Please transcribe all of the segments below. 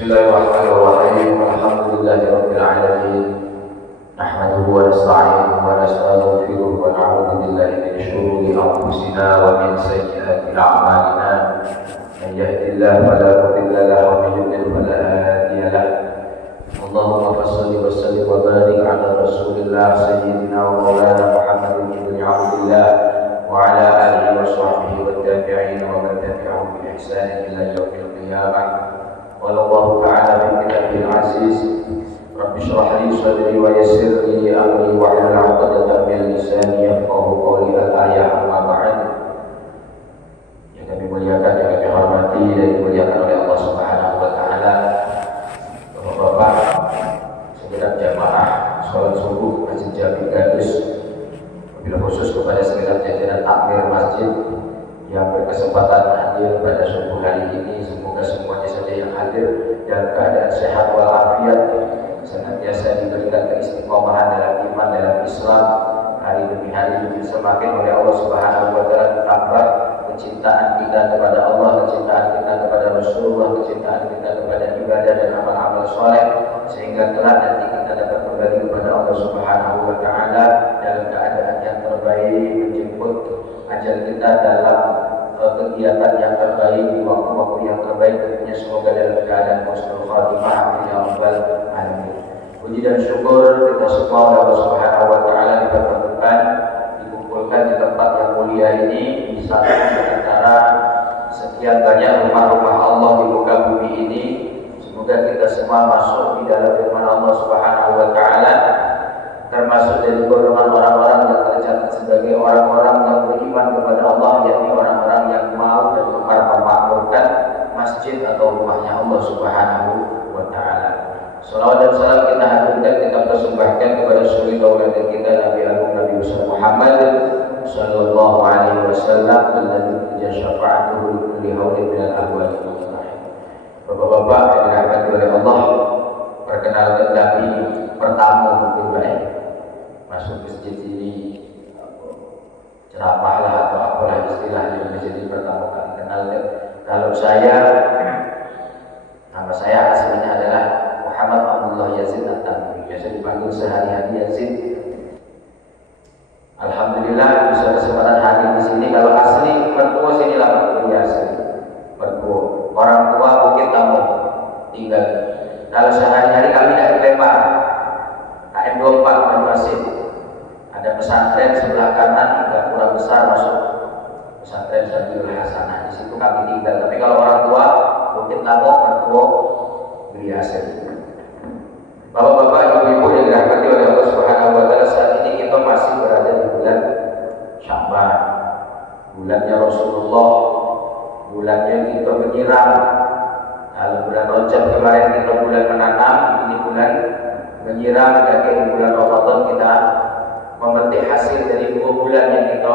Bismillahirrahmanirrahim. Alhamdulillahirabbil alamin. Nahmaduhu wa nasta'inuhu wa nastaghfiruh wa na'udzu billahi min shururi anfusina wa min sayyiati a'malina. Man yahdihillahu fala mudilla lahu wa man yudlil fala hadiya lahu. Allahumma shalli wa sallim wa barik ala Rasulillah sayyidina wa maulana Muhammadin ibn Abdillah wa ala alihi wa sahbihi wa tabi'in wa man tabi'ahum bi ihsan ila yaumil qiyamah. قال الله تعالى في كتابه العزيز رب اشرح لي صدري ويسر لي امري واحلل عقدة من لساني يفقهوا قولي الآية أما بعد. Yang kami muliakan, yang kami hormati dan dimuliakan oleh Allah Subhanahu wa taala. Bapak-bapak, segenap jamaah salat subuh Masjid Jami Gadus, wabil khusus kepada segenap jajaran takmir masjid yang berkesempatan hadir pada subuh hari ini, semoga semuanya saja yang hadir dalam keadaan sehat walafiat, senantiasa diberikan keistiqomahan dalam iman, dalam Islam, hari demi hari semakin oleh Allah Subhanahu wa taala ditambah kecintaan kita kepada Allah, kecintaan kita kepada Rasulullah, kecintaan kita kepada ibadah dan amal-amal soleh, sehingga kelak nanti kita dapat kembali kepada Allah Subhanahu wa taala dalam keadaan yang terbaik, menjemput ajal kita dalam kegiatan yang terbaik di waktu-waktu yang terbaik, tentunya semoga dalam keadaan husnul khatimah, amin ya rabbal alamin. Puji dan syukur kita semua oleh Allah Subhanahu wa taala dipertemukan, dikumpulkan di tempat yang mulia ini, di satu di antara sekian banyak rumah-rumah Allah di muka bumi ini. Semoga kita semua masuk di dalam firman Allah Subhanahu wa taala, termasuk dari golongan orang-orang yang tercatat sebagai orang-orang yang beriman kepada Allah, yakni orang-orang yang mau dan gemar memakmurkan masjid atau rumahnya Allah Subhanahu wa taala. Salawat dan salam kita haturkan, kita persembahkan kepada suri tauladan kita Nabi Agung Nabi Muhammad sallallahu alaihi wasallam, alladzi tuja syafa'atuhu li kulli haulin minal ahwali wal mustahil. Bapak-bapak yang dirahmati oleh Allah, perkenalkan kami pertama mungkin baik masuk masjid ini, ceramah lah atau apalah istilahnya menjadi pertama kali kenalkan. Kalau saya, nama saya aslinya adalah Muhammad Abdullah Yazid At-Tamimi, biasa dipanggil sehari-hari Yazid. Alhamdulillah bisa kesempatan hadir di sini. Kalau asli mertua sini lah, biasa mertua orang tua Bukit Tamu tinggal. Kalau sehari-hari kami dari Lembang, KM24 Banyuasin. Ada pesantren sebelah kanan, tidak kurang besar, masuk pesantren Sabilul Hasanah. Di situ kami tinggal. Tapi kalau orang tua Bukit Tamu, mertua biasa. Bapak-bapak, ibu-ibu yang dirahmati oleh Allah Subhanahu wa taala, saat ini kita masih berada di bulan Sya'ban, bulannya Rasulullah, bulannya kita menyiram. Kalau bulan Rajab kemarin kita bulan menanam, ini bulan menyiram, dan di bulan Ramadan kita memetik hasil dari 2 bulan yang kita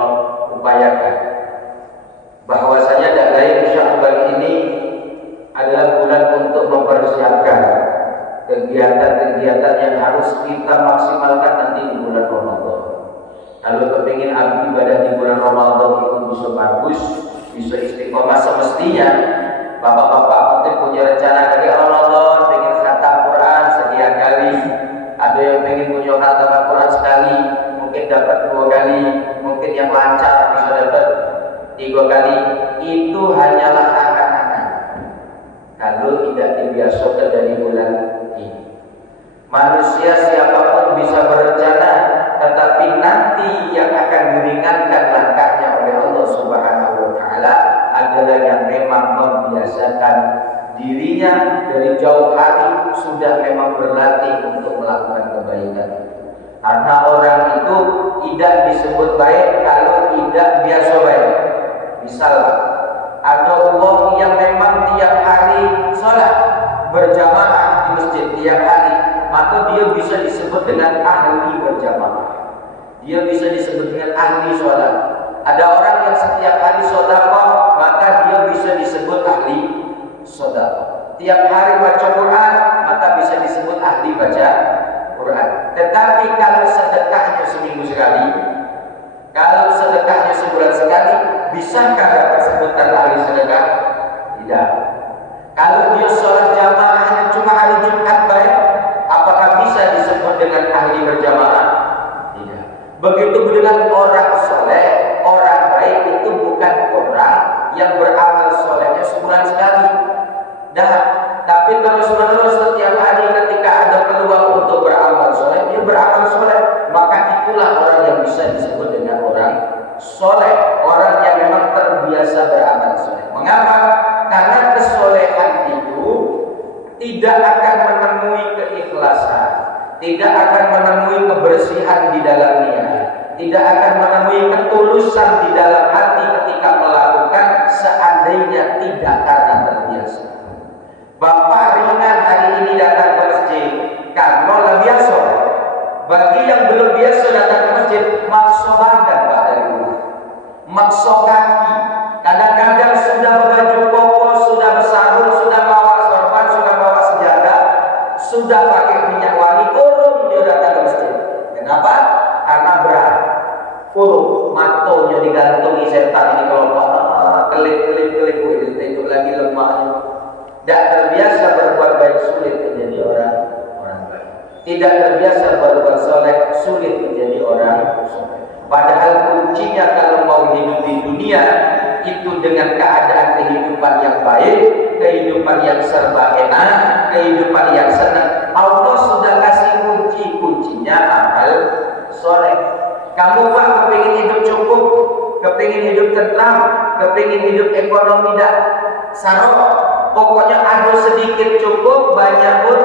upayakan. Bahwasanya tidak lain Sya'ban ini adalah bulan untuk mempersiapkan kegiatan-kegiatan yang harus kita maksimalkan nanti di bulan Ramadan. Kalau kepingin abdi ibadah di bulan Ramadan itu bisa bagus, bisa istiqomah semestinya, bapak-bapak mungkin punya rencana dari Ramadan, pengen khatam Quran sekian kali, ada yang pengen punya khatam Quran sekali, mungkin dapat 2 kali, mungkin yang lancar bisa dapat 3 kali. Itu hanyalah angan-angan kalau tidak dibiasakan dari bulan ini. Manusia siapapun bisa berencana, tetapi nanti yang akan diringankan langkahnya oleh Allah Subhanahu wa taala adalah yang memang membiasakan dirinya dari jauh hari, sudah memang berlatih untuk melakukan kebaikan. Karena orang itu tidak disebut baik kalau tidak biasa baik. Misal ada orang yang memang tiap hari sholat berjamaah di masjid tiap hari, maka dia bisa disebut dengan ahli berjamaah. Dia bisa disebut dengan ahli sholat. Ada orang yang setiap hari sedekah, maka dia bisa disebut ahli sedekah. Tiap hari baca Quran, maka bisa disebut ahli baca Quran. Tetapi kalau sedekahnya seminggu sekali, kalau sedekahnya sebulan sekali, bisakah dapat sebutan ahli sedekah? Tidak. Kalau dia sholat jamaahnya yang beramal solehnya sebulan sekali. Dah, tapi terus-menerus setiap hari ketika ada peluang untuk beramal soleh, dia beramal soleh. Maka itulah orang yang bisa disebut dengan orang soleh, orang yang memang terbiasa beramal soleh. Mengapa? Karena kesolehan itu tidak akan menemui keikhlasan, tidak akan menemui kebersihan di dalam niat, tidak akan menemui ketulusan di dalam hati ketika melakukan seandainya tidak karena terbiasa. Bapak ringan hari ini datang ke masjid karena lah biasa. Bagi yang belum biasa datang ke masjid, makso badan Pak dari rumah, makso kaki. Kadang-kadang sudah berbaju koko, sudah bersarung, sudah bawa sorban, sudah bawa sejadah, sudah pakai minyak wangi, urung dia datang ke masjid. Kenapa? Karena berat. Urung, matonya digantungi setan ini kalau kelip-kelip itu lagi lemahnya. Tidak terbiasa berbuat baik, sulit menjadi orang baik. Tidak terbiasa berbuat soleh, sulit menjadi orang soleh. Padahal kuncinya kalau mau hidup di dunia itu dengan keadaan kehidupan yang baik, kehidupan yang serba enak, kehidupan yang senang. Allah sudah kasih kuncinya amal soleh. Kamu Pak kepingin hidup cukup, kepingin hidup tentram, kepingin hidup ekonomi dak sarok. Pokoknya ada sedikit cukup, banyak pun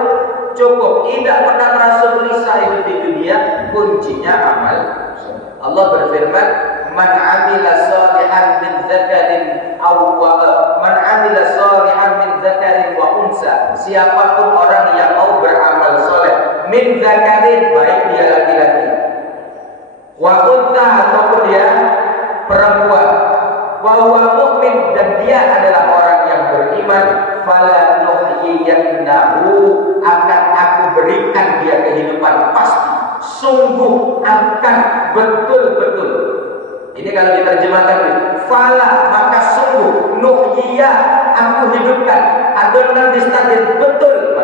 cukup. Tidak pernah merasa gelisah hidup di dunia. Kuncinya amal. Allah berfirman, "Man 'amila shalihan min dzakarin aw man 'amila shalihan min dzakarin wa unsa." Siapapun orang yang mau beramal soleh, min dzakarin baik dia laki-laki, wa unsa ataupun dia perempuan, wa huwa mu'min dan dia adalah orang yang beriman, fala nuhyiyannahu, akan aku berikan dia kehidupan pasti, sungguh akan betul-betul. Ini kalau diterjemahkan, fala maka sungguh, nuhyiya aku hidupkan, adonan distadir betul,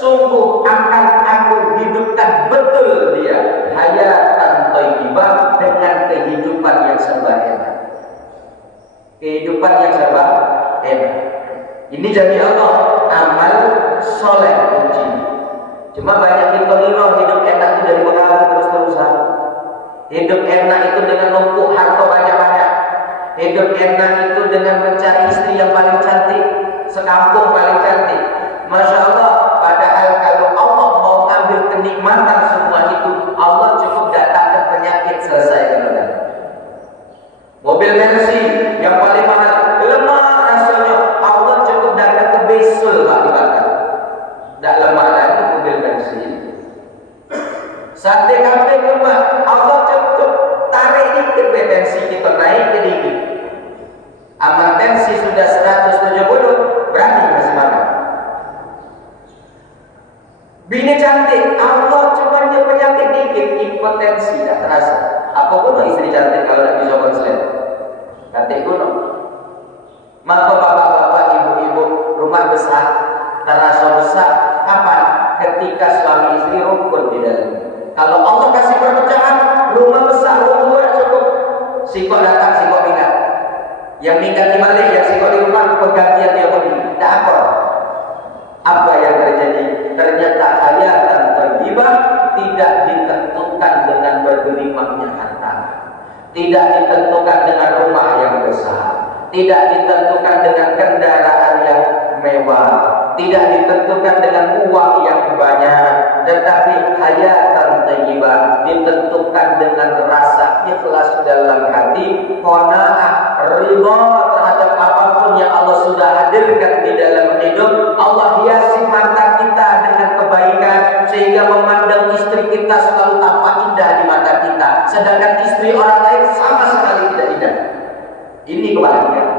sungguh akan aku hidupkan betul dia hayatan thayyibah, dengan kehidupan yang serba enak. Kehidupan yang serba enak. Ini jadi Allah amal soleh kunci. Cuma banyak kita lihat hidup enak itu dari pengaruh terus-terusan. Hidup enak itu dengan numpuk harta banyak-banyak. Hidup enak itu dengan mencari istri yang paling cantik, sekampung paling cantik. Masya Allah. Padahal kalau Allah mau ngambil kenikmatan semua itu, Allah cukup datangkan penyakit, selesai. Mobil Mercy yang paling mahal, lemah rasanya, Allah cukup datang ke besul Pak dibakar. Tak lemah lagi mobil Mercy. Sate kambing lemah, Allah cukup tarik dikit tensi kita naik sedikit. Aman tensi sudah 170, berani masih makan. Bini cantik, Allah cuma dia penyakit dikit, impotensi, tak terasa. Apa pun istri cantik kalau tak bisa konslet. Cantik gunung. Maka bapak-bapak, ibu-ibu, rumah besar, terasa besar. Kapan? Ketika suami istri rukun di dalam. Kalau Allah kasih perpecahan, rumah besar, rumah cukup. Sikok datang, sikok minggat. Yang minggat di balik, yang sikok di rumah, penggantian dia pergi. Tak apa. Apa yang terjadi? Ternyata hayatan thayyibah tidak ditentukan dengan bergelimangnya harta, tidak ditentukan dengan rumah yang besar, tidak ditentukan dengan kendaraan yang mewah, tidak ditentukan dengan uang yang banyak, tetapi hayatan thayyibah ditentukan dengan rasa ikhlas dalam hati, qanaah, ridha terhadap apapun yang Allah sudah hadirkan di dalam hidup. Allah hiasi mata kita dengan kebaikan sehingga memandang istri kita selalu tampak indah di mata kita, sedangkan istri orang lain sama sekali tidak indah. Ini kebahagiaan.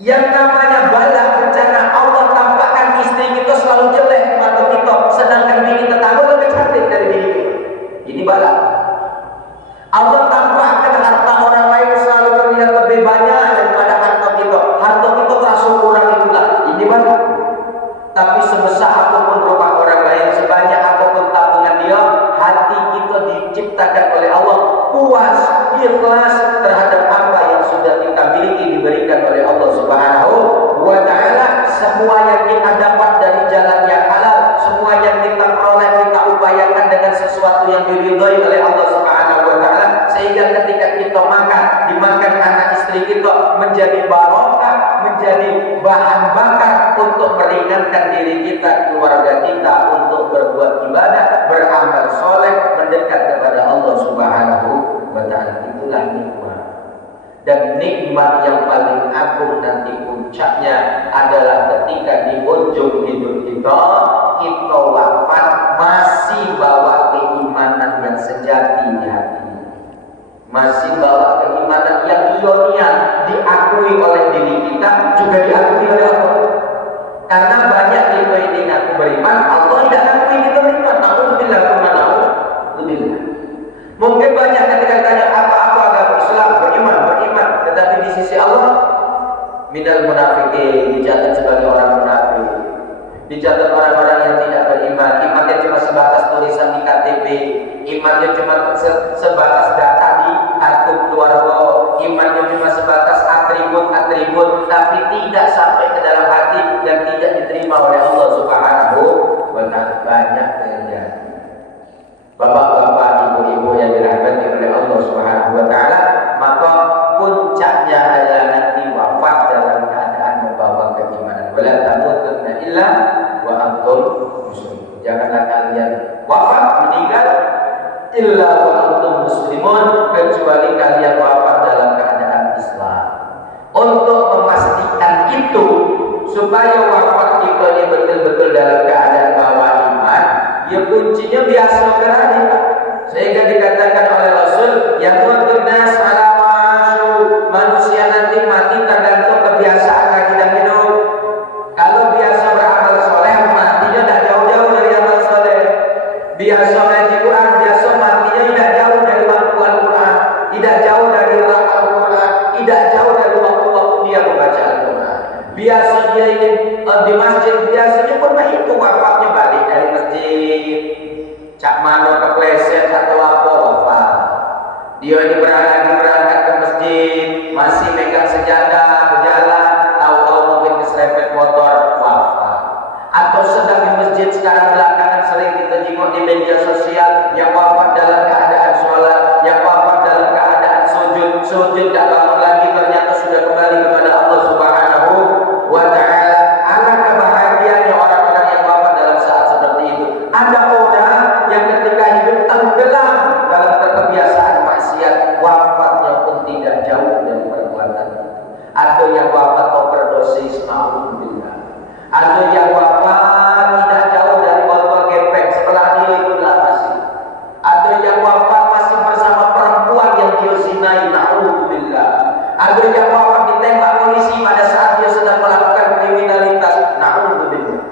Yang namanya bala bencana, Allah tampakkan istri kita selalu jelek di mata kita, sedangkan bini tetangga lebih cantik dari bini kita. Ini bala. Allah tampakkan harta orang lain selalu terlihat lebih banyak daripada harta kita. Harta kita terasa kurang itulah. Ini bala. Tapi sebesar apapun rumah orang lain, sebanyak apapun tabungan dia, hati kita diciptakan oleh Allah puas, ikhlas terhadap apa yang sudah kita miliki diberikan menjadi bahan bakar untuk meringankan diri kita, keluarga kita, untuk berbuat ibadah, beramal soleh, mendekat kepada Allah Subhanahu wa Ta'ala. Itulah nikmat. Dan nikmat yang paling agung nanti puncaknya adalah ketika di ujung hidup kita wafat masih bawa keimanan yang sejati di hati, masih bawa keimanan yang ilmiah, diakui oleh diri kita, juga diakui oleh Allah. Karena banyak kita ini ngaku beriman, Allah tidak akui kita beriman. Alhamdulillah, alhamdulillah. Mungkin banyak ketika tanya apa-apa agama Islam, beriman, tetapi di sisi Allah minal munafiqin, dicatat sebagai orang munafik, dicatat orang-orang yang tidak beriman. Imannya cuma sebatas tulisan di KTP, imannya cuma sebatas data di kartu keluarga, imannya cuma sebatas atribut, tapi tidak sampai ke dalam hati dan tidak diterima oleh Allah Subhanahu wa Ta'ala. Banyak terjadi. Bapak-bapak, ibu-ibu yang dirahmati oleh Allah Subhanahu wa Ta'ala, maka puncaknya adalah nanti wafat dalam keadaan membawa keimanan. Wala tamutunna illa wa antum muslimun. Janganlah kalian wafat, meninggal, illa wa antum muslimun, kecuali kalian wafat dalam keadaan Islam. Untuk memastikan itu, supaya wafat kita ini betul-betul dalam keadaan bawa iman, ya kuncinya biasa kerana, sehingga dikatakan oleh Rasul, yang nas ala ma'asyu, manusia nanti mati tergantung kebiasaan lagi dan hidup. Kalau biasa beramal soleh, matinya tidak jauh-jauh dari amal soleh. Biasa ngaji Quran, biasa matinya tidak jauh dari waktu Al-Quran, tidak jauh dari Al-Quran, tidak jauh dari waktu-waktu dia membaca Al-Quran. Biasa dia ingin di masjid, biasanya pun itu wafatnya balik dari masjid. Cak mano kepleset atau apa wafat. Dia ini berangkat ke masjid, masih megang sejadah, berjalan, tahu-tahu mungkin keserempet motor, wafat. Atau sedang di masjid sekarang belakangan sering kita jenguk di media sosial yang wafat dalam keadaan sholat, yang wafat dalam keadaan sujud tak bangun lagi, ternyata sudah kembali kepada Allah Subhanahu wa Ta'ala. Alangkah kebahagiaannya orang-orang yang wafat dalam saat seperti itu. Ada orang yang ketika hidup tenggelam dalam kebiasaan maksiat, wafatnya pun tidak jauh dari perbuatan itu. Ada yang wafat overdosis, na'udzubillah. Ada yang wafat tidak jauh dari botol gepeng, setelah dia itulah masih. Ada yang wafat masih bersama perempuan yang dia zinai, na'udzubillah. Ada yang wafat ditembak polisi pada saat dia sedang melakukan kriminalitas, na'udzubillah.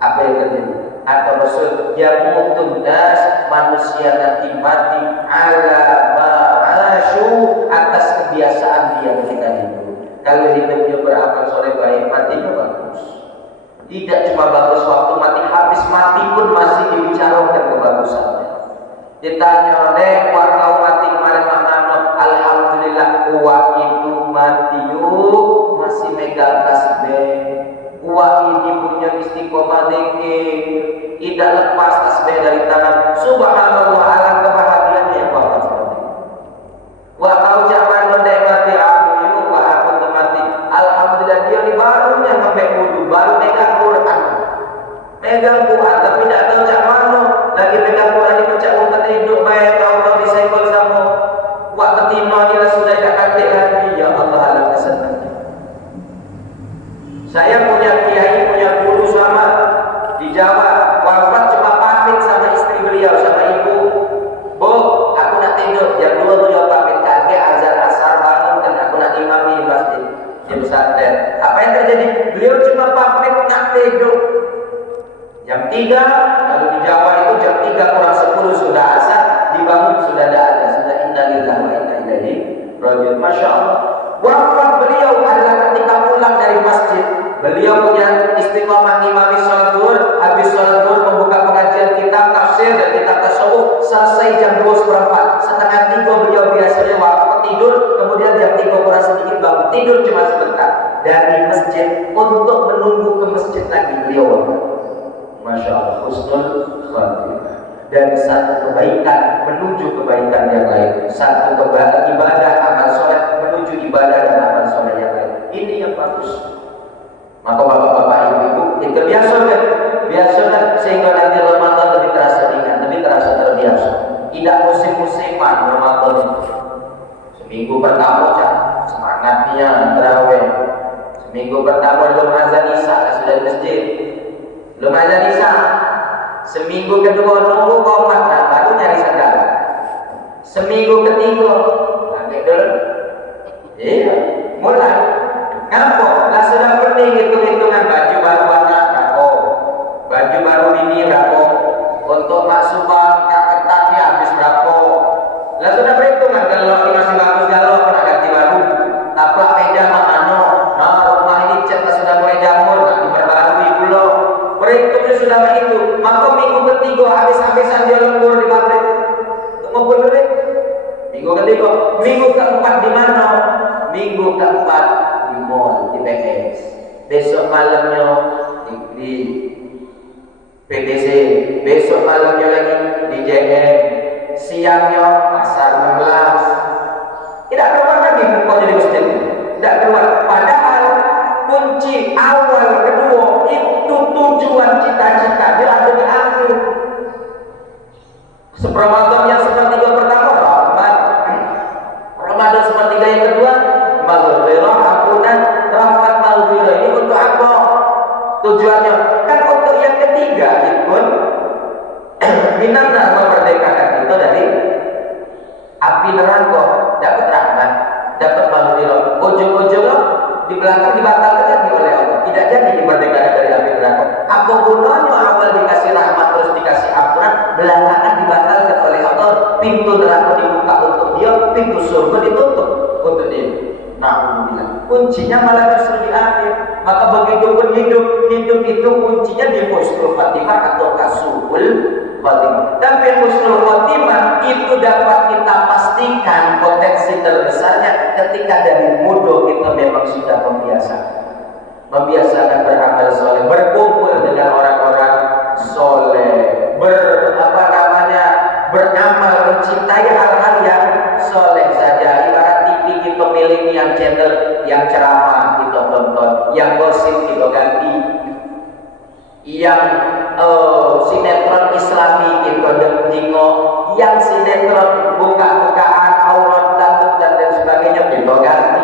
Apa yang terjadi? Atau Rasul, yamutun nas, manusia nanti mati ala ma'asyu, atas kebiasaan dia ketika hidup. Kalau hidup dia beramal soleh baik, matinya bagus. Tidak cuma bagus waktu mati, habis mati pun masih dibicarakan kebagusannya. Ditanya oleh kau mati kemarin mana? Alhamdulillah, gua itu mati yuk masih megang tasbih. Gua ini punya istiqomah zikir, tidak lepas tasbih dari tangan. Subhanallah, alam kebahagiaannya yang wafat seperti itu. Gua tahu jangan mendekati aku yuk, aku mati. Alhamdulillah, dia ini baru yang sampai wudu, baru megang Quran. Megang Quran, tapi tidak tahu cak mana. Lagi megang Quran dipecah umpet hidup baik, tahu-tahu disenggol sama. Wak ketima kita sudah tidak kantik lagi. Ya Allah, alam kesenangan. Saya punya kiai, punya guru sama di Jawa, wafat cuma pamit sama istri beliau, sama ibu. Bu, aku nak tidur. Jam 2 beliau pamit, kaget azan asar bangun dan aku nak imami di masjid, di pesantren. Apa yang terjadi? Beliau cuma pamit nak tidur. Jam 3, kalau di Jawa itu jam 3 kurang 10 sudah asar, dibangun sudah tidak ada, sudah innalillahi wa inna ilaihi raji'un. Masya Allah. Wafat beliau adalah ketika pulang dari masjid. Beliau punya istiqomah imami sholat zuhur, habis sholat zuhur membuka pengajian kitab tafsir dan kitab tasawuf, selesai jam 2:15. Setengah 3 beliau biasanya waktu tidur, kemudian jam 3 kurang sedikit bangun tidur cuma sebentar dari masjid untuk menunggu ke masjid lagi beliau wafat. Masya Allah, husnul khatimah. Dari satu kebaikan menuju kebaikan yang lain, satu ibadah amal soleh menuju ibadah dan amal soleh yang lain. Ini yang bagus. Maka bapak-bapak, ibu-ibu, kita biasakan sehingga nanti Ramadan lebih terasa ringan, lebih terasa terbiasa. Tidak musim-musiman Ramadan itu. Seminggu pertama semangatnya terawih. Seminggu pertama belum azan isya sudah di masjid. Belum azan isya. Seminggu kedua nunggu komat baru nyari sandal. Seminggu ketiga pakai dulu. Iya, mulai. Ngapa? Lah sudah penting hitung-hitungan baju baru anak berapa, baju baru bini berapa, untuk mak subang kak ketatnya habis berapa. Lah sudah perhitungan kalau ini masih bagus galau kena ganti baru. Taplak meja mana? Nah rumah ini cat sudah mulai jamur, nak diperbarui pula. Perhitungnya sudah begitu. Maka minggu ketiga habis-habisan dia lembur di pabrik. Untuk ngumpul duit. Minggu ketiga, minggu keempat di mana? Minggu keempat di mall, di PS. Besok malamnya di PTC. Besok malamnya lagi di JM. Siangnya pasar 16. Tidak keluar lagi buka jadi masjid. Tidak keluar. Padahal kunci awal kedua itu tujuan cita-cita dia ada di akhir. Seperempat yang sepertiga pertama rahmat. Ramadan sepertiga yang kedua maghfirah, ampunan, rahmat, maghfirah. Ini untuk apa? Tujuannya kan untuk yang ketiga itu minamna memerdekakan kita dari api neraka, dapat rahmat, dapat maghfirah. Ujung-ujungnya di belakang dibatalkan lagi oleh Allah, tidak jadi dimerdekakan dari api neraka. Apa gunanya awal dikasih rahmat terus dikasih ampunan, belakangan dibatalkan oleh Allah, pintu neraka dibuka untuk dia, pintu surga ditutup untuk dia. Nah, kuncinya malah justru di akhir. Maka begitu pun hidup itu kuncinya di husnul khatimah atau kasubul khatimah. Tapi husnul khatimah itu dapat kita pastikan potensi terbesarnya ketika dari muda kita memang sudah membiasakan beramal soleh, berkumpul dengan orang-orang soleh, beramal, mencintai hal-hal yang soleh saja. Ibarat TV kita pilih yang channel yang ceramah kita tonton, yang gosip kita ganti, yang sinetron Islami kita dengar, yang sinetron buka-bukaan aurat dan sebagainya kita ganti.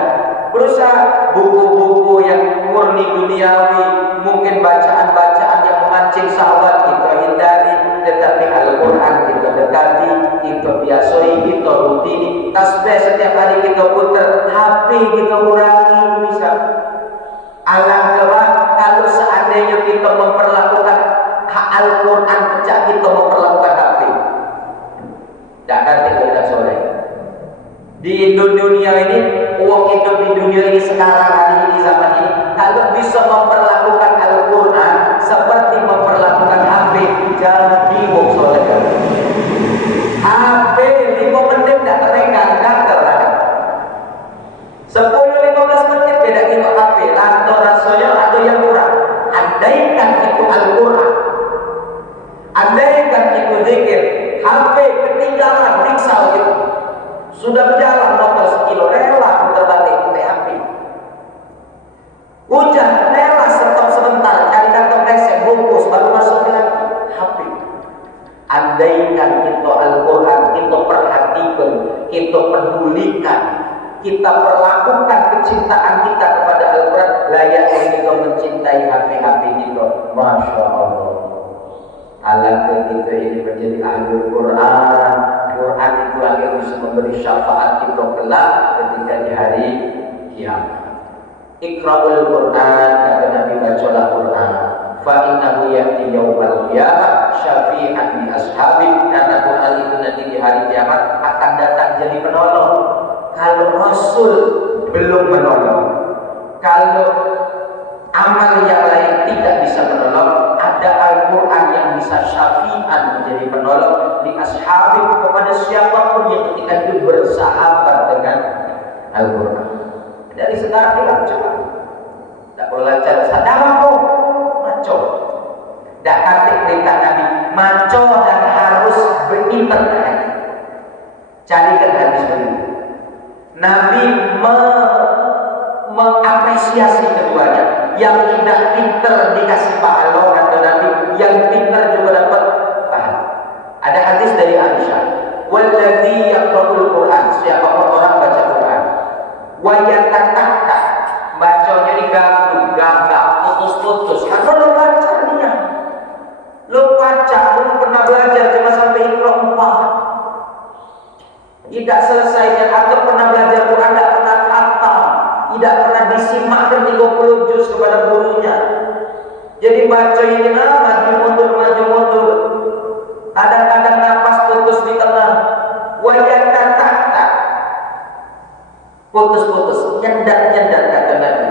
Berusaha buku-buku yang murni duniawi, mungkin bacaan-bacaan yang memancing syahwat kita hindari, tetapi Al-Quran kita dekati, kita biasai, kita rutini. Tasbih setiap hari kita putar, HP kita kurangi bisa. Alangkah kalau seandainya kita memperlakukan Al-Quran sejak kita memperlakukan HP. Tak nanti kita soleh. Di dunia ini, uang hidup di dunia ini sekarang hari ini zaman ini, kalau bisa memperlakukan Al-Quran seperti memperlakukan HP, jadi uang soleh. HP 5 menit tak terenggang, gagal lah. 10-15 menit beda tengok HP, lantar rasanya ada yang kurang. Andaikan itu Al-Quran, andaikan itu zikir, HP ketinggalan, riksau itu. Sudah berjalan motor sekilo, rela putar balik pakai HP. Hujan, rela stop sebentar, cari kantong resep, bungkus, baru masuk lagi HP. Andaikan kita Al-Quran, kita perhatikan, kita pedulikan, kita perlakukan kecintaan kita kepada Al-Quran, layaknya kita mencintai HP-HP kita. Masya Allah. Alangkah kita ini menjadi ahli Quran. Quran itu akan bisa memberi syafaat kita kelak ketika di hari kiamat. Iqra'ul Quran, kata Nabi, bacalah Quran. Fa innahu ya'ti yaumal qiyamah syafi'an li ashabi. Karena Quran itu nanti di hari kiamat akan datang jadi penolong. Kalau Rasul belum menolong, kalau amal yang lain tidak bisa menolong, ada Al-Quran yang bisa syafi'an menjadi penolong di ashabi kepada siapapun yang ketika itu bersahabat dengan Al-Quran. Dari sekarang kita coba, tak perlu lancar sadar aku maco, tak arti perintah Nabi maco dan harus berinternet. Carikan hadis ini. Nabi mengapresiasi keduanya. Yang tidak pinter dikasih pahala kata Nabi, yang pinter juga dapat pahala. Ada hadis dari Aisyah, walladzi yaqra'ul Qur'an, siapapun orang baca Quran, wa yatatakka, bacanya diganggu, gagak, putus-putus, karena lo baca dia, lo baca, belum pernah belajar cuma sampai Iqra 4, tidak selesai, atau pernah belajar Quran, tidak pernah khatam, tidak pernah disimakkan 30 juz kepada gurunya. Jadi baca ini maju mundur, kadang-kadang napas putus di tengah, wajah kata putus-putus, nyendat kata Nabi.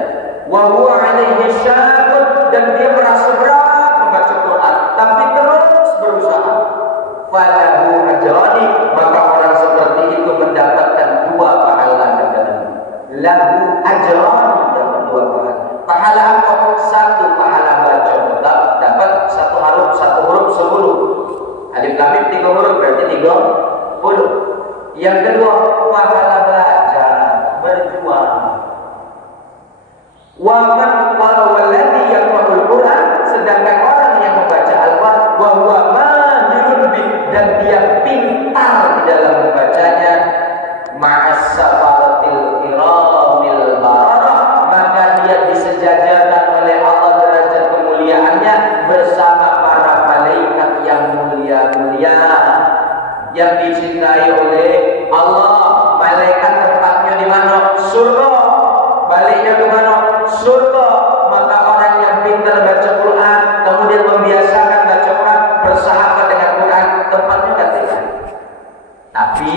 Wa huwa alaihi syaqq, dan dia merasa berat membaca Quran, tapi terus berusaha. Falahu ajrani, maka orang seperti itu mendapatkan 2 pahala kata Nabi. Lahu ajrani, dapat 2 pahala. Pahala apa? 1 pahala baca tetap dapat 1 huruf 10. Alif lam mim 3 huruf berarti 30. Yang kedua, pahala belajar, berjuang. Wa man walladzi yaqra'ul Qur'an, sedangkan orang yang membaca Al-Qur'an wa huwa mahirun bih, dan dia pintar di dalam membacanya, ma'as safaratil kiramil bararah, maka dia disejajarkan oleh Allah derajat kemuliaannya bersama para malaikat yang mulia-mulia, yang dicintai oleh Allah. Malaikat tempatnya di mana? Surga. Baliknya ke mana? Surga. Maka orang yang pintar baca Quran, kemudian membiasakan baca Quran, bersahabat dengan Quran, tempatnya ketiga. Tapi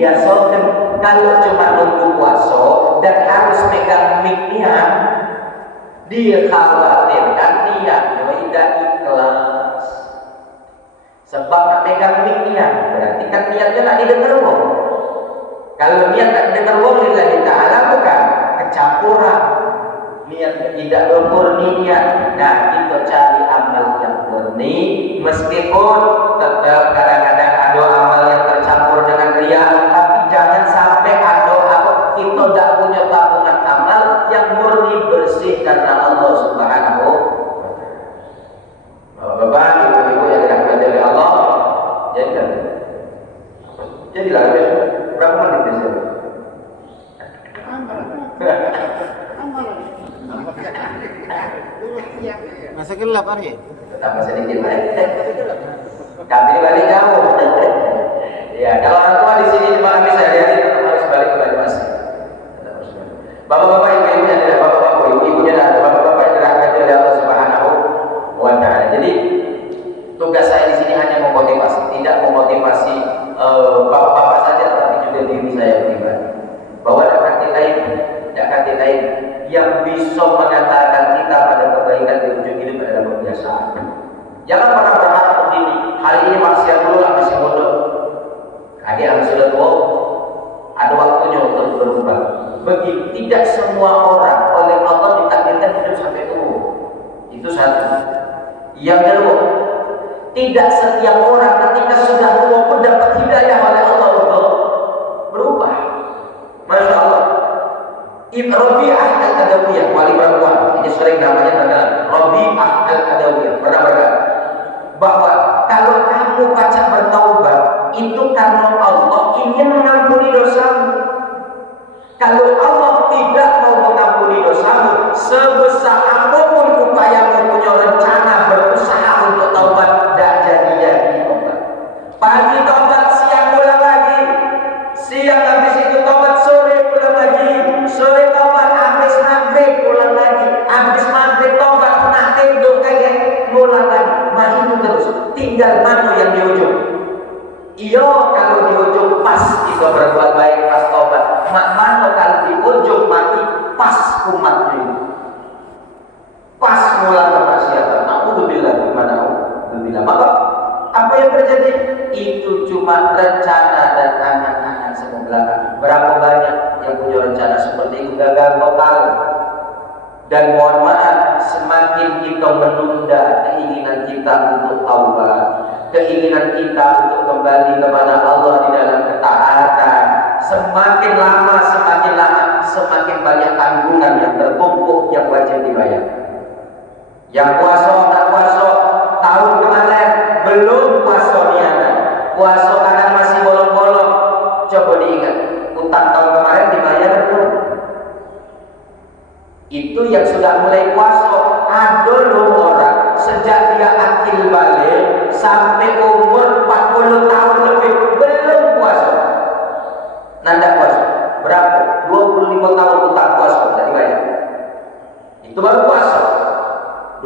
biasakan kalau cuma nunggu puasa dan harus megang mic-nya, dikhawatirkan niatnya tidak ikhlas. Sebab nak megang mic-nya berarti kan niatnya nak didengar wong. Kalau niat nak didengar wong lillahi ta'ala, bukan kecampuran, niatnya tidak murni niat. Nah, kita cari amal yang murni, meskipun tetap kadang-kadang ada amal yang tercampur dengan riya, tapi jangan sampai ada apa kita tidak punya tabungan amal yang murni bersih karena Allah Subhanahu. Bapak, ibu-ibu yang dirahmati oleh Allah, jadilah berapa menit di sini? Masa gelap hari? Tambah sedikit lagi. Kami balik jauh. Ya, kalau orang tua di sini cuma kami saya lihat tetap harus balik ke Banyumas. Bapak-bapak, ibu-ibu yang tidak bapak-bapak, ibu-ibunya dan bapak-bapak yang dirahmati oleh Allah Subhanahu wa Ta'ala. Jadi tugas saya di sini hanya memotivasi, tidak memotivasi bapak-bapak saja, tapi juga diri saya pribadi. Bahwa dapat kita ini yang bisa mengantarkan kita pada kebaikan di ujung hidup adalah kebiasaan. Jangan pernah berharap begini, hari ini maksiat dulu lah, masih bodoh. Adik yang sudah tua, ada waktunya untuk berubah. Begitu tidak semua orang oleh Allah ditakdirkan hidup sampai tua. Itu satu. Yang kedua, tidak setiap orang ketika sudah tua pun dapat hidayah oleh Allah untuk berubah. Masya Allah. Rabi'ah al-Adawiyah, wali perempuan, ini sering namanya adalah Rabi'ah al-Adawiyah, pernah berkata bahwa kalau kamu pacak bertaubat itu karena Allah ingin mengampuni dosamu. Kalau Allah tidak mau mengampuni dosamu, sebesar apapun upayamu punya rencana berusaha untuk taubat, tidak jadi taubat. Pagi taubat, siang pulang lagi, siang habis itu taubat, sore pulang lagi, sore taubat, habis maghrib pulang lagi, habis maghrib taubat, nak tidur kayak pulang lagi. Itu terus, tinggal mana yang di ujung. Iya, kalau di ujung pas kita berbuat baik, pas taubat. Mana kalau di ujung mati pas umat ini, pas mulai kemaksiatan. Alhamdulillah, gimana? Alhamdulillah. Maka apa yang terjadi? Itu cuma rencana dan angan-angan semua belakang. Berapa banyak yang punya rencana seperti itu gagal total. Dan mohon maaf, semakin kita menunda keinginan kita untuk taubat, keinginan kita untuk kembali kepada Allah di dalam ketaatan, semakin lama semakin banyak tanggungan yang tertumpuk yang wajib dibayar. Yang puasa tak puasa tahun kemarin belum puasa niatan, puasa kadang masih bolong-bolong. Coba diingat, utang tahun kemarin dibayar belum? Itu yang sudah mulai puasa. Ada loh orang sejak dia akil balik sampai umur 40 tahun lebih belum puasa. Nanda puasa berapa? 25 tahun utang puasa tidak dibayar. Itu baru puasa.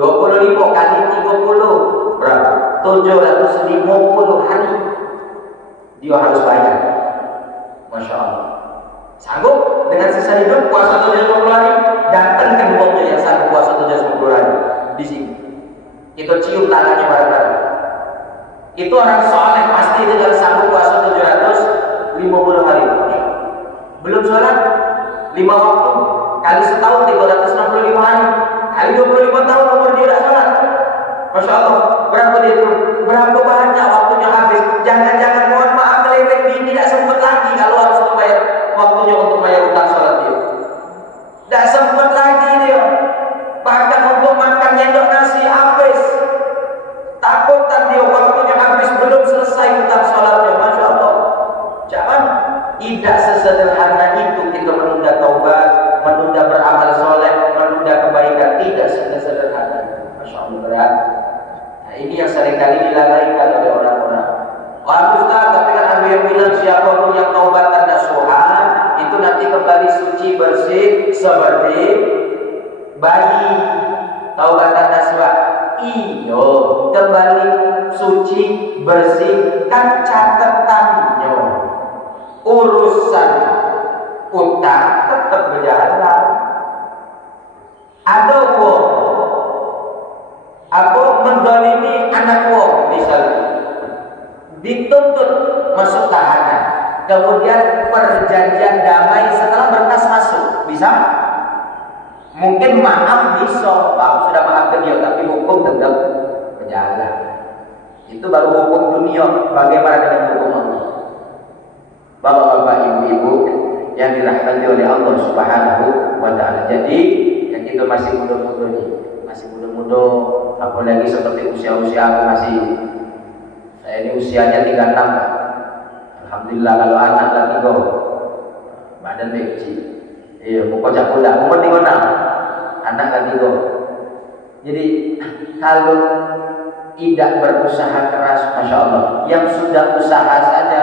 25 kali 30 berapa? 750 hari dia harus bayar. Masya Allah. Sanggup dengan sisa hidup puasa 750 hari? Datangkan uangnya yang sanggup puasa 750 hari di sini. Kita cium tangannya bareng-bareng. Itu orang soleh pasti tidak sanggup puasa 750 hari. Belum sholat 5 waktu kali setahun 365 hari kali 25 tahun umur dia tidak sholat. Masya Allah, berapa dia itu? Berapa banyak waktunya habis? Jangan-jangan mohon maaf melewet ini tidak sempat lagi kalau harus membayar waktunya untuk bayar utang sholat dia. Tidak sempat lagi dia. Bahkan untuk makan nyendok nasi habis. Takutan dia waktunya habis belum selesai utang sholatnya. Masya Allah. Jangan. Tidak sesederhana itu kita menunda taubat, menunda beramal soleh, menunda kebaikan. Tidak sesederhana. Masya Allah berat. Nah, ini yang seringkali dilalaikan oleh orang-orang. Wah Ustaz, tapi kan ada yang bilang siapapun yang taubatan nasuhan itu nanti kembali suci bersih seperti bayi. Taubatan nasuhan, iyo kembali suci bersih kan catatannya. Urusan utang tetap berjalan. Ada wong apa mendolimi anak wong misalnya dituntut masuk tahanan, kemudian perjanjian damai setelah berkas masuk bisa? Mungkin maaf bisa, aku sudah maaf ke dia, tapi hukum tetap berjalan. Itu baru hukum dunia. Bagaimana dengan hukum Allah? Bapak-bapak, ibu-ibu yang dirahmati oleh Allah Subhanahu wa Ta'ala. Jadi yang itu masih muda-muda nih, masih muda-muda, apalagi seperti usia-usia aku masih, saya ini usianya 36. Alhamdulillah kalau anak lagi go badan kecil. Iya, muka cak kuda, umur 36. Anak lagi go. Jadi kalau tidak berusaha keras, masya Allah, yang sudah usaha saja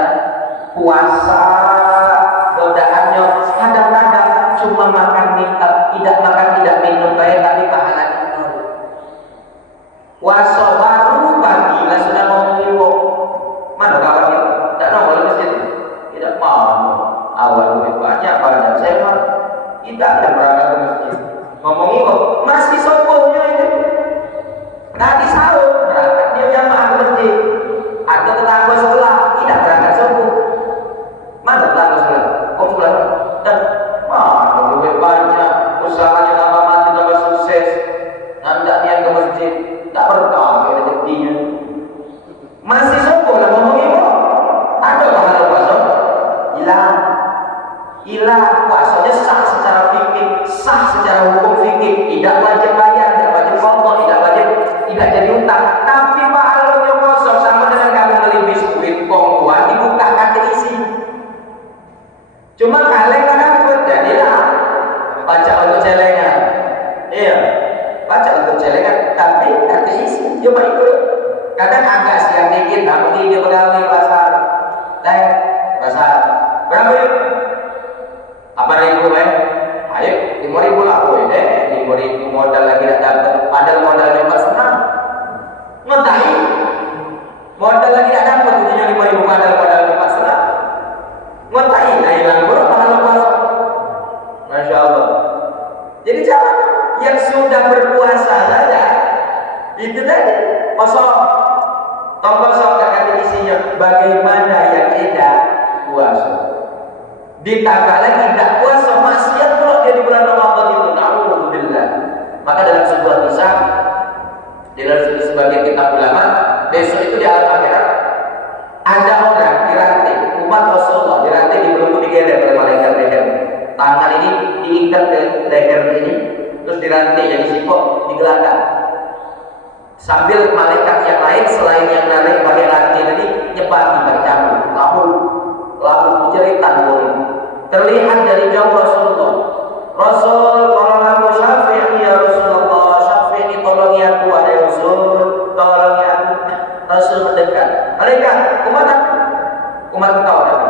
puasa godaannya kadang-kadang cuma makan tidak makan tidak minum baik tapi pahalanya nol. Puasa baru pagi lah sudah mau mengiwo. Mana kawan itu? Tidak mau boleh masjid. Tidak mau. Awal lebih banyak pada saya mah tidak ada berangkat ke masjid. Ngomong iwo masih sombongnya itu. Tadi sahur berangkat dia jamaah ke masjid. Ada tetangga sebelah tidak berangkat subuh. Mana tetangga sebelah? Kok sebelah? Dan lebih banyak usahanya tambah mati tambah sukses. Nanda dia ke masjid tak berkah rezekinya. Masih sombong lah ngomong ibu. Ada pahala puasa? Hilang puasanya sah secara fikih, sah secara hukum fikih, tidak wajib bayar, tidak wajib qadha, tidak jadi utang. Tapi pahalanya kosong sama dengan kamu beli biskuit kongguan dibuka kata isi. Cuma kaleng kan dapat, jadilah baca untuk celengan. Iya, baca untuk celengan, tapi kata isi. Coba ikut. Kadang agak siang dikit, namun dia pegawai pasar. Pasar berapa yuk? Apa ribu ayo 5.000 lah, 5.000 modal lagi tidak dapat, padahal modalnya 4,5. Ngetahi modal lagi tidak dapat, punya 5.000 padahal 4,5. Ngetahi, nah hilang pula pahala puasa. Masya Allah. Jadi jangan yang sudah berpuasa saja itu tadi kosong. Tombol kosong kata isinya. Bagaimana yang tidak puasa? Ditambah lagi tidak puasa maksiat pula dia di bulan Ramadan itu. Alhamdulillah. Maka dalam sebuah kisah di dalam sebagian kitab ulama, besok itu di alam akhirat ada orang dirantai, umat Rasulullah dirantai di belenggu di geder. jadi sipok digelandang. Sambil malaikat yang lain selain yang narik pakai rantai tadi nyepati pakai cambuk. Lalu jeritan boleh. Terlihat dari jauh Rasulullah. Rasul tolong aku Syafi'i ya Rasulullah. Syafi'i tolongi aku wahai Rasul. Tolongi aku. Rasul mendekat. Malaikat, umat kau Nabi.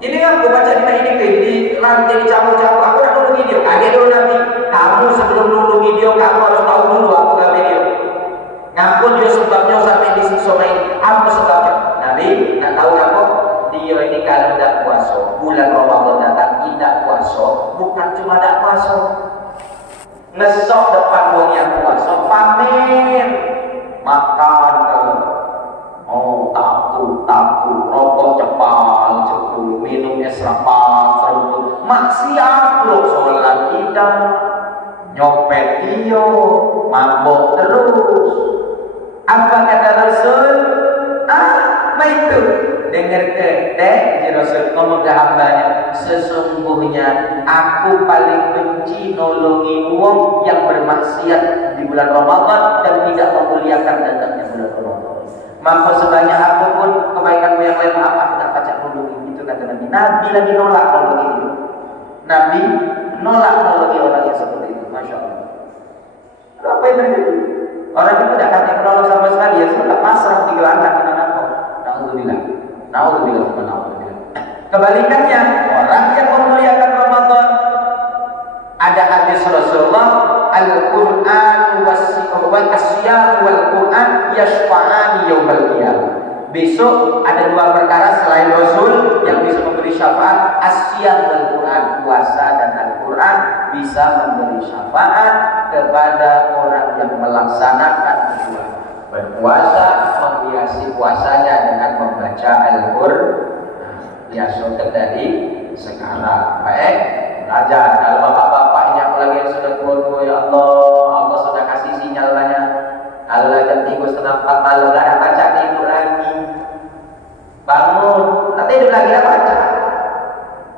Ini aku baca di rantai dicambuk-cambuk. Aku nak nunggu video. Kaget dulu Nabi. Kamu sebelum nunggu video kamu harus tahu dulu aku gak video. Ngampun dia sebabnya sampai disiksa ini. Apa sebabnya? Nabi nak tahu apa? Dia ini kalau tidak puasa, bulan Ramadan datang tidak puasa, bukan cuma tidak puasa, ngesok depan wong yang puasa, pamer, makan kamu, tapu, rokok cepal, minum es rapal, seruput, maksiat loh, sholat tidak, nyopet iyo, mabok terus. Apa kata Rasul? Itu dengar ke Rasul ngomong ke hambanya, sesungguhnya aku paling benci nolongi wong yang bermaksiat di bulan Ramadan dan tidak memuliakan datangnya bulan Ramadan. Mampu sebanyak apapun kebaikanmu yang lain, maaf aku tak pacak nolongi. Itu kata Nabi. Nabi lagi nolak nolongi itu. Nabi nolak nolongi orang yang seperti itu. Masya Allah. Apa yang terjadi? Orang itu tidak akan menolong sama sekali, ya sudah pasrah digelandang dengan apa? Naudzubillah. Kebalikannya, orang yang memuliakan Ramadan, ada hadis Rasulullah, Al-Qur'an was-Siyam wal-Qur'an yashfa'ani yaumal qiyamah. Besok ada dua perkara selain Rasul yang bisa memberi syafaat, As-Siyam wal-Qur'an, puasa dan Al-Qur'an bisa memberi syafaat kepada orang yang melaksanakan kedua. Berpuasa menghiasi puasanya dengan membaca Al-Qur'an. Biasa terjadi sekarang. Baik, belajar. Kalau bapak-bapaknya apalagi yang sudah tua-tua, ya Allah sudah kasih sinyal banyak. Kalau jam 3:30 malam dah baca tidur lagi. Bangun, tak tidur lagi dah baca.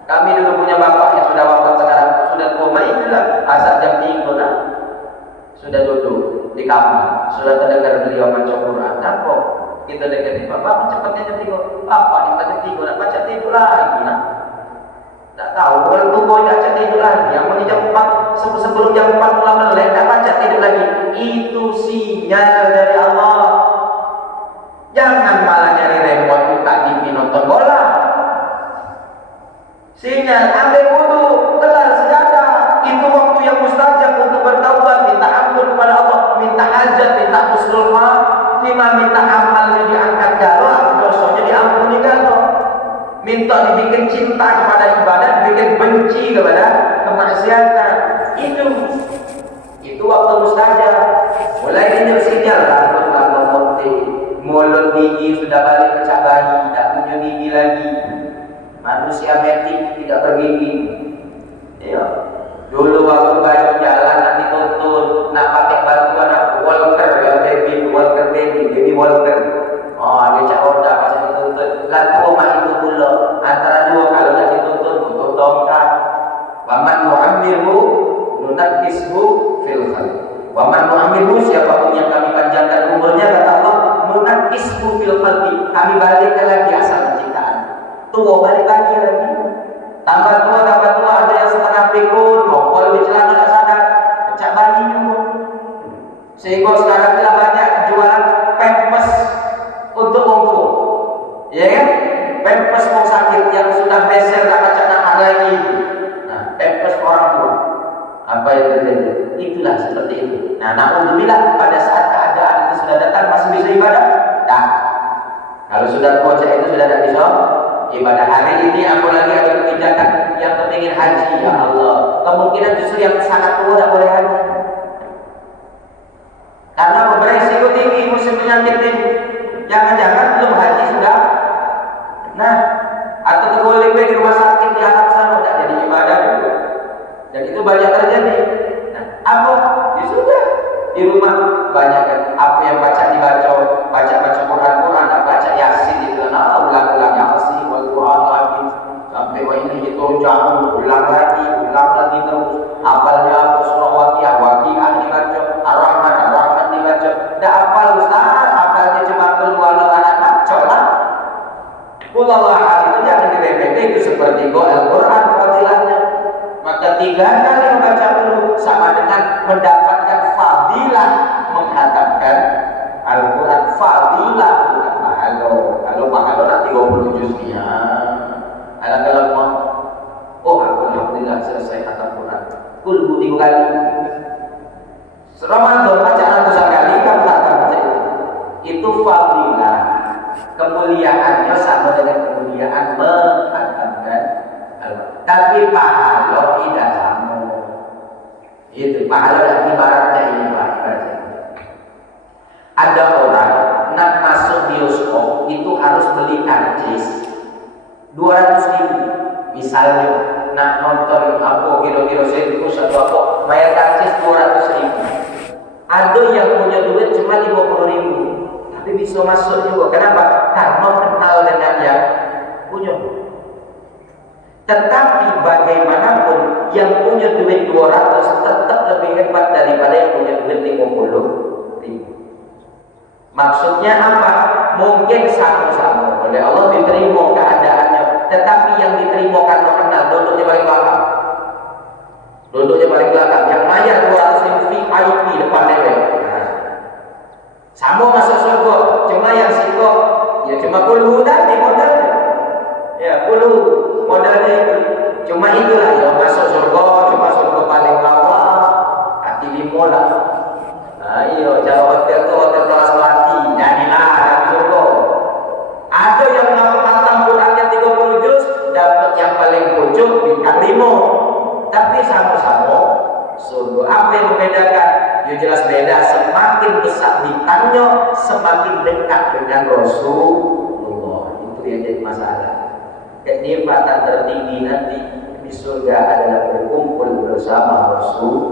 Kami dulu punya bapak yang sudah wafat sekarang, sudah tua, itulah asal jam 3 dah. Sudah duduk di kamar, sudah terdengar beliau baca Quran. Kenapa? Kita dekati bapak, cepatnya jam 3. Bapak yang baca 3 nak baca tidur lagi nak. Tak tahu kalau tunggu tak baca tidur lagi. Yang mau jam 4 sebelum jam 4 mulai melek tak baca tidur lagi. Itu sinyal dari Allah. Jangan malah nyari remote tak TV nonton bola. Sinyal ambil wudu, gelar sejadah. Itu waktu yang mustajab untuk bertaubat, minta ampun kepada Allah, minta hajat, minta husnul khatimah, minta amalnya diangkat galak, dosanya diampuni galak. Minta dibikin cinta kepada ibadah, dibikin benci kepada kemaksiatan. Itu waktu mustajab. Mulai ini sinyal rambut putih, mulut gigi sudah balik pecah bayi, tak punya gigi lagi. Manusia metik tidak bergigi. Ya. Dulu waktu bayi jalan nak dituntun, nak pakai bantuan nak Walker ya baby Walker. Dia cak roda pas dituntun. Lalu rumah itu pula antara dua kalau nak dituntun butuh tongkat. Waman mu'ammirhu nunakishu fil khalq. Waman mu'ammirhu siapapun yang kami panjangkan umurnya kata Allah, nunakishu fil khalq. Kami balikkan lagi asal penciptaan. Tua balik lagi. Tambah tua ada yang setengah pikun, ngopol di celana tak sadar, pecah bayinya pun. Sehingga sekarang kita banyak jualan pampers untuk ongkong, ya kan? Pampers orang sakit yang sudah beser tak pecah nak lagi. Nah, pampers orang tua. Apa yang terjadi? Itulah seperti itu. Nah, naudzubillah pada saat keadaan itu sudah datang masih bisa ibadah? Tak. Kalau sudah tua itu sudah tak bisa ibadah. Hari ini aku lagi ada kebijakan yang kepingin haji, ya Allah. Kemungkinan justru yang sangat tua tak boleh haji. Karena beresiko tinggi, musim penyakit tinggi. Jangan-jangan belum haji sudah. Nah, atau tergolek di rumah sakit di Arab sana tak jadi ibadah dulu. Dan itu banyak terjadi. Nah, apa? Ya sudah. Di rumah banyak kan. Apa yang dibaca Quran, baca Yasin itu. Nah, ulang-ulang Yasin, Al-Quran lagi. Sampai ini itu jauh, ulang lagi terus. Apalnya surah Waqiah 3 kali membaca qul sama dengan mendapatkan fadilah menghatamkan Al-Quran. Fadilah bukan mahalo. Kalau mahalo nak 30 juz ya. Alang-alang mau, oh alhamdulillah selesai khatam Quran. Qul 3 kali. Ramadan bacaan 100 kali kamu tak baca itu fadilah. Kemuliaannya sama dengan kemuliaan menghatamkan Al-Quran. Tapi pahala tidak sama. Itu pahala dan ibaratnya ini Pak. Ada orang nak masuk bioskop itu harus beli karcis 200.000. Misalnya nak nonton apa kira-kira sirkus atau apa bayar karcis 200.000. Ada yang punya duit cuma 50.000 tapi bisa masuk juga. Kenapa? Karena kenal dengan yang punya. Tetapi bagaimanapun yang punya duit 200 tetap lebih hebat daripada yang punya duit 50.000. Maksudnya apa? Mungkin sama-sama oleh Allah diterima keadaannya, tetapi yang diterima karena kenal duduknya paling belakang. Duduknya paling belakang. Yang bayar 200.000 VIP depan dewek. Sama masuk surga, cuma yang situ ya cuma puluh tadi modalnya. Ya puluh modalnya itu. Cuma itulah yang masuk surga, cuma surga paling bawah, hati 5 lah. Ayo, jangan hotel tu hotel kelas melati, jadilah dalam surga. Ada yang khatam Qurannya 30 juz, dapat yang paling pucuk bintang 5. Tapi sama-sama surga. Apa yang membedakan? Ya jelas beda. Semakin besar bintangnya, semakin dekat dengan Rasulullah. Itu yang jadi masalah. Kenikmatan tertinggi nanti di surga adalah berkumpul bersama Rasul.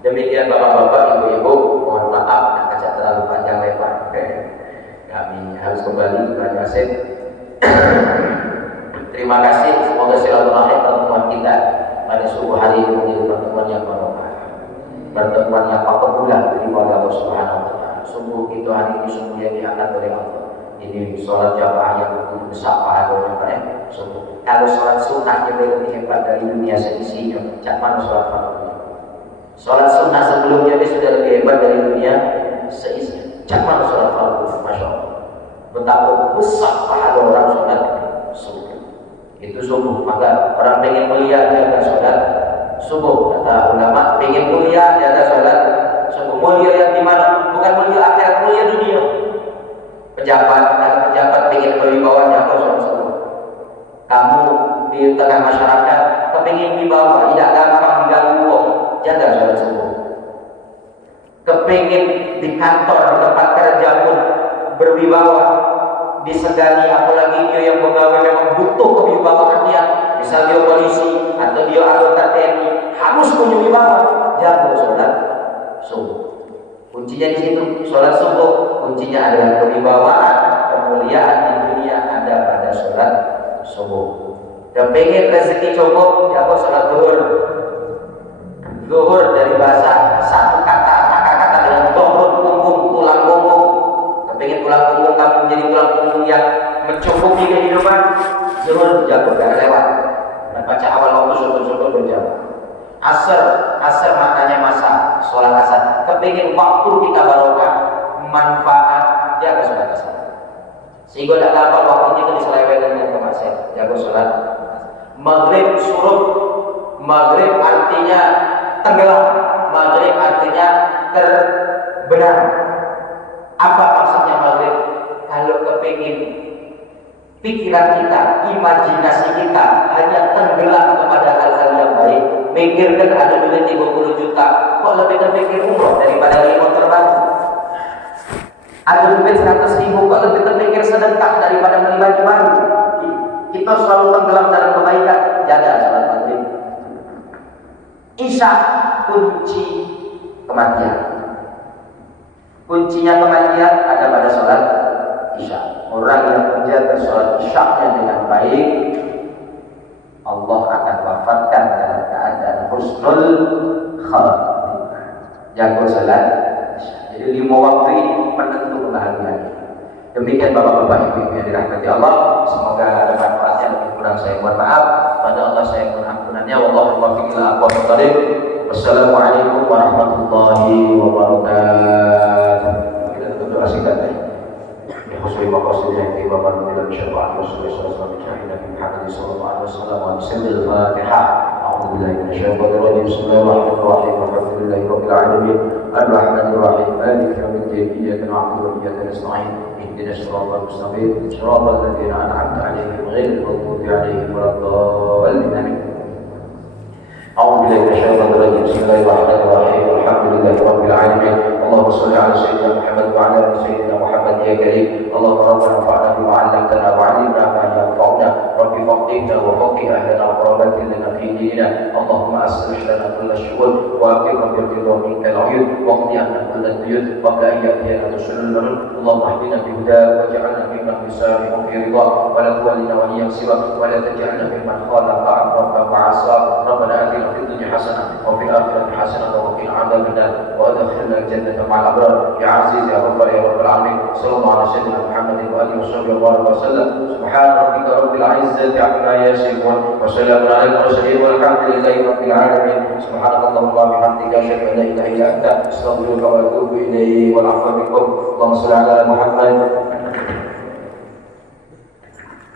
Demikian bapak-bapak, ibu-ibu, mohon maaf nak kaca terlalu panjang lebar. Kami harus kembali kepada Nasib. Terima kasih. Semoga silaturahim pertemuan kita pada subuh hari ini menjadi pertemuan yang barokah, pertemuan yang makbulah daripada Allah Subhanahu wa taala. Sungguh itu hari ini sungguh yang diangkat oleh Allah. Ini sholat jamaah yang begitu besar pahalanya Pak ya. Sungguh. Kalau sholat sunnahnya lebih hebat dari dunia seisinya, cak mana sholat fardu? Sholat sunnah sebelumnya dia sudah lebih hebat dari dunia seisinya. Cak mana sholat fardu? Masya Allah. Betapa besar pahala orang sholat subuh. Itu subuh. Maka orang pengen mulia jaga sholat subuh. Kata ulama, pengen mulia jaga sholat subuh. Mulia yang di mana? Bukan mulia akhirat, mulia dunia. Pejabat pengen berwibawanya apa sholat subuh. Kamu di tengah masyarakat kepingin wibawa, tidak gampang diganggu, jaga sholat subuh. Kepingin di kantor, di tempat kerja pun berwibawa, disegani, apalagi dia yang pegawai memang butuh kewibawaan dia, misal dia polisi atau dia anggota TNI, harus punya wibawa, jaga sholat subuh. Kuncinya di situ, sholat subuh. Kuncinya adalah kewibawaan, kemuliaan di dunia ada pada sholat subuh. Dan pengen rezeki cukup, ya apa sholat zuhur. Zuhur dari bahasa satu kata, kata dengan tohur punggung, tulang punggung. Kepengen tulang punggung kamu menjadi tulang punggung yang mencukupi kehidupan. Zuhur jago, gak lewat. Dan baca awal waktu syukur berjamaah. Asar maknanya masa, sholat asar. Kepingin waktu kita barokah, manfaat, jaga sholat asar. Sehingga tidak dapat waktunya itu diselewengkan dengan kemaksiatan. Jaga sholat. Maghrib surut. Maghrib artinya tenggelam. Maghrib artinya terbenam. Apa maksudnya maghrib? Kalau kepingin pikiran kita, imajinasi kita hanya tenggelam kepada hal-hal yang baik. Pikirkan ada duit 50 juta, kok lebih terpikir umroh daripada remote terbaru. Ada duit 100.000, kok lebih terpikir sedekah daripada beli baju baru. Kita selalu tenggelam dalam kebaikan. Jaga sholat maghrib. Isya kunci kematian. Kuncinya kematian ada pada sholat isya. Orang yang menjaga sholat isya-nya dengan baik, Allah akan wafatkan dalam keadaan husnul khatimah. Jaga salat. Jadi 5 waktu ini penentu kebahagiaan. Demikian bapak-bapak ibu-ibu yang dirahmati Allah. Semoga ada manfaatnya, lebih kurang saya mohon maaf. pada Allah saya mohon ampunannya. Wallahu muwaffiq ila aqwamit thoriq. Wassalamualaikum warahmatullahi wabarakatuh. Kita tutup doa singkat ya. Khusus maqasidnya yang bapak bila bisyarakat Rasulullah sallallahu alaihi wasallam wa bismillahil Fatihah. A'udzu billahi minasyaitonir rajim. Bismillahirrahmanirrahim. Alhamdulillahi rabbil alamin. Arrahmanir rahim. Maliki yaumiddin. Iyyaka na'budu wa iyyaka nasta'in. Ihdinas siratal mustaqim. Siratal ladzina an'amta 'alaihim ghairil maghdubi 'alaihim waladdallin. Amin. أعوذ بالله من الشيطان الرجيم بسم الله الرحمن الرحيم الحمد لله رب العالمين اللهم صل على سيدنا محمد وعلى آل سيدنا محمد يا كريم اللهم ربنا انفعنا بما علمتنا وعلمنا ما ينفعنا رب فقهنا وفقه أهلنا وقرابات لنا في ديننا اللهم أصلح لنا كل الشؤون وأكرمنا بالرضا منك العيون واقض عنا كل الديون قبل أن يأتينا رسل المرض اللهم اهدنا بهداك واجعلنا ممن يسارع في رضاك ولا تولنا وليا سواك ولا تجعلنا ممن خالف أمرك وعصاك ربنا آتنا في الدنيا حسنة وفي الآخرة حسنة وقنا عذاب النار وأدخلنا الجنة مع الأبرار يا عزيز يا غفار يا رب العالمين صلى الله على سيدنا محمد وآله وصحبه وسلم سبحان ربك رب العزة عما يصفون وسلام على المرسلين والحمد لله رب العالمين سبحانك اللهم وبحمدك أشهد أن لا إله إلا أنت أستغفرك وأتوب إليك والعفو منكم اللهم صل على